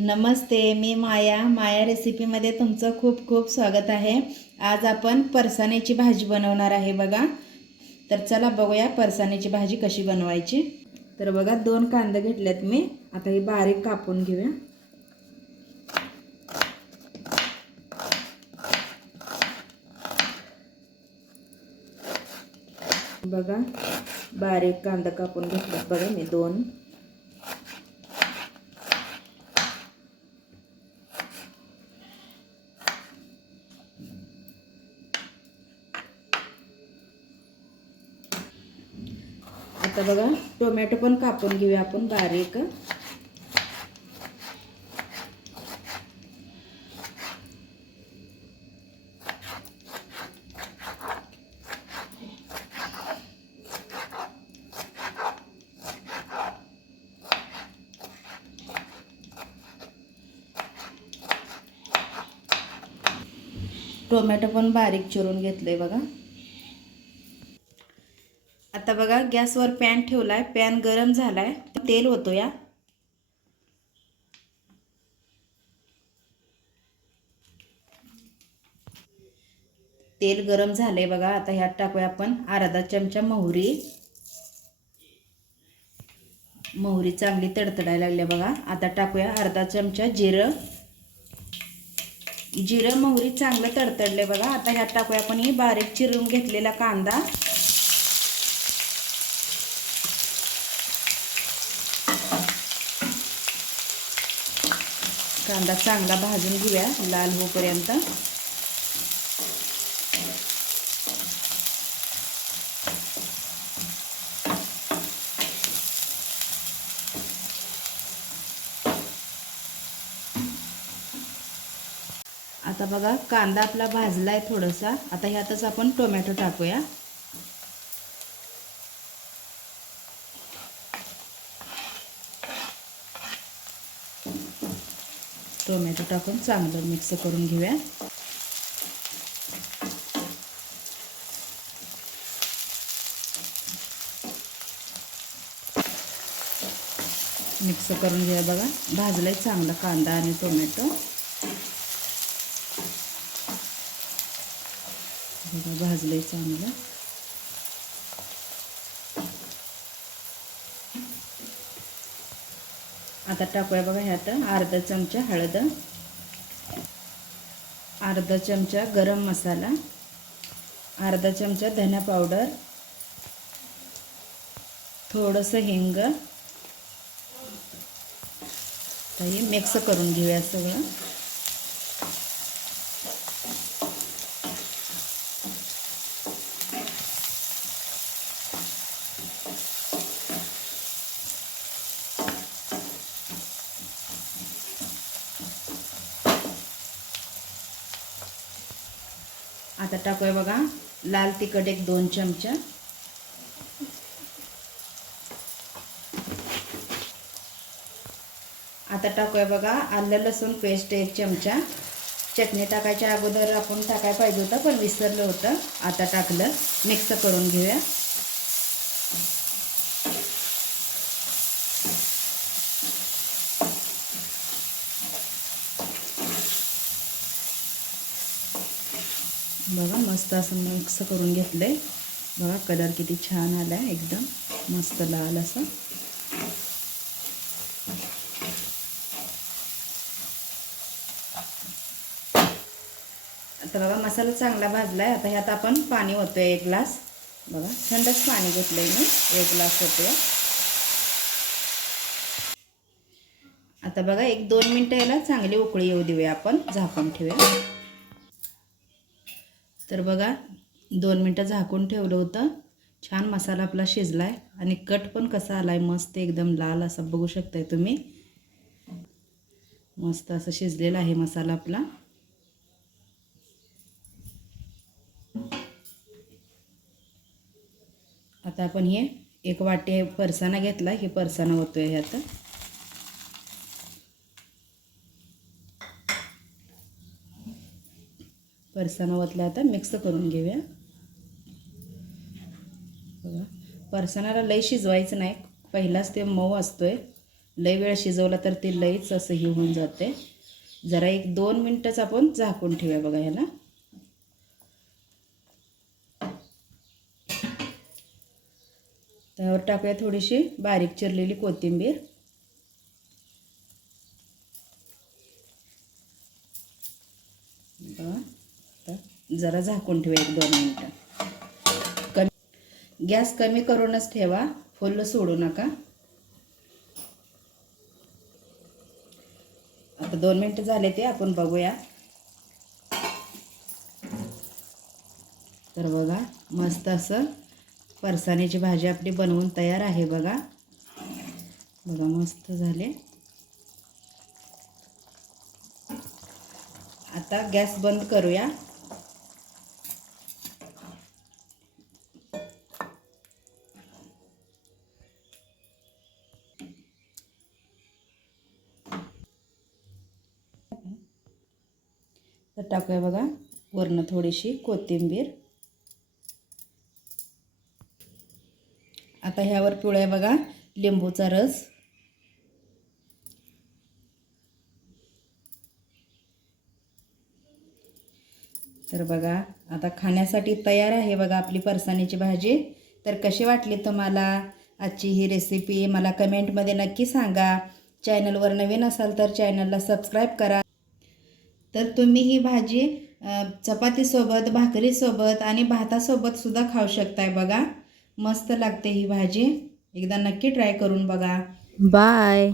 नमस्ते मी माया. माया रेसिपीमध्ये तुमचं खूप खूप स्वागत आहे. आज आपण परसाण्याची भाजी बनवणार आहे बघा. तर चला बघूया परसाण्याची भाजी कशी बनवायची. तर बघा दोन कांदे घेतलेत मी. आता ही बारीक कापून घेऊया. बघा बारीक कांदा कापून घेतलात बघा मी दोन. आता बघा टोमॅटो पण कापून घेऊया आपण बारीक. टोमॅटो पण बारीक चिरून घेतलंय बघा. बघा गॅसवर पॅन ठेवलाय पॅन गरम झालाय. तेल होतो या. तेल गरम झालंय बघा आता ह्यात टाकूया आपण अर्धा चमचा मोहरी. मोहरी चांगली तडतडायला लागली बघा. आता टाकूया अर्धा चमचा जिरं. जिरं मोहरी चांगलं तडतडले बघा. आता ह्यात टाकूया आपण ही बारीक चिरून घेतलेला कांदा. कांदा चांगला भाजून घेऊया लाल होईपर्यंत आता बघा कांदा आपला भाजला आहे थोडासा. आता ह्यातच आपण टोमॅटो टाकूया. टोमॅटो टाकून चांगलं मिक्स करून घेऊया. मिक्स करून घेऊया बघा. भाजलाय चांगला कांदा आणि टोमॅटो. बघा भाजलंय चांगलं. आता टाकूया बघा ह्यात अर्धा चमचा हळद अर्धा चमचा गरम मसाला अर्धा चमचा धना पावडर थोडंसं हिंग. तर हे मिक्स करून घेऊया सगळं. आता टाकूया बघा. लाल तिखट एक दोन चमचा. आता टाकूया बघा आलं लसूण पेस्ट एक चमचा. चटणी टाकायच्या अगोदर आपण टाकायला पाहिजे होतं पण विसरलं होतं. आता टाकलं. मिक्स करून घेऊया. बघा मस्त असं मिक्स करून घेतलं आहे बघा कलर किती छान आला आहे एकदम मस्त लाल असं. आता बघा मसाला चांगला भाजला आहे आता ह्यात आपण पाणी होतो एक ग्लास. बघा थंडच पाणी घेतलं आहे मी. एक ग्लास होतो आता बघा एक दोन मिनटं याला चांगली उकळी येऊ देऊया आपण. झाकून ठेवूया. तर बघा दोन मिनटं झाकून ठेवलं होतं. छान मसाला आपला शिजला आहे आणि कट पण कसा आला आहे मस्त एकदम लाल असं बघू शकताय तुम्ही. मस्त असं शिजलेला आहे मसाला आपला. आता आपण हे एक वाटी फरसाणा घेतला हे फरसाणा होतोय ह्यात. फरसाणा ओतला आता मिक्स करून घेऊया. बघा फरसाणाला लई शिजवायचं नाही. पहिलाच ते मऊ असतो आहे लई वेळ शिजवला तर ते लईच असं हे होऊन जाते. जरा एक दोन मिनटंच आपण झाकून ठेवूया बघा ह्याला. त्यावर टाकूया थोडीशी बारीक चिरलेली कोथिंबीर. बरं जरा झाकून ठेवा एक दोन मिनटं. कमी गॅस कमी करूनच ठेवा. फुल सोडू नका. आता दोन मिनटं झाले ते आपण बघूया. तर बघा मस्त असं फरसाण्याची भाजी आपली बनवून तयार आहे बघा. बघा मस्त झाले. आता गॅस बंद करूया. तर टाकूया बघा. वरनं थोडीशी कोथिंबीर. आता ह्यावर पिवळ्या बघा लिंबूचा रस. तर बघा आता खाण्यासाठी तयार आहे बघा आपली फरसाण्याची भाजी. तर कशी वाटली तुम्हाला? आजची ही रेसिपी मला कमेंटमध्ये नक्की सांगा. चॅनलवर नवीन असाल तर चॅनलला सबस्क्राईब करा. तर तुम्ही ही भाजी चपातीसोबत भाकरीसोबत आणि भातासोबत सुद्धा खाऊ शकताय बघा. मस्त लागते ही भाजी. एकदा नक्की ट्राय करून बघा. बाय.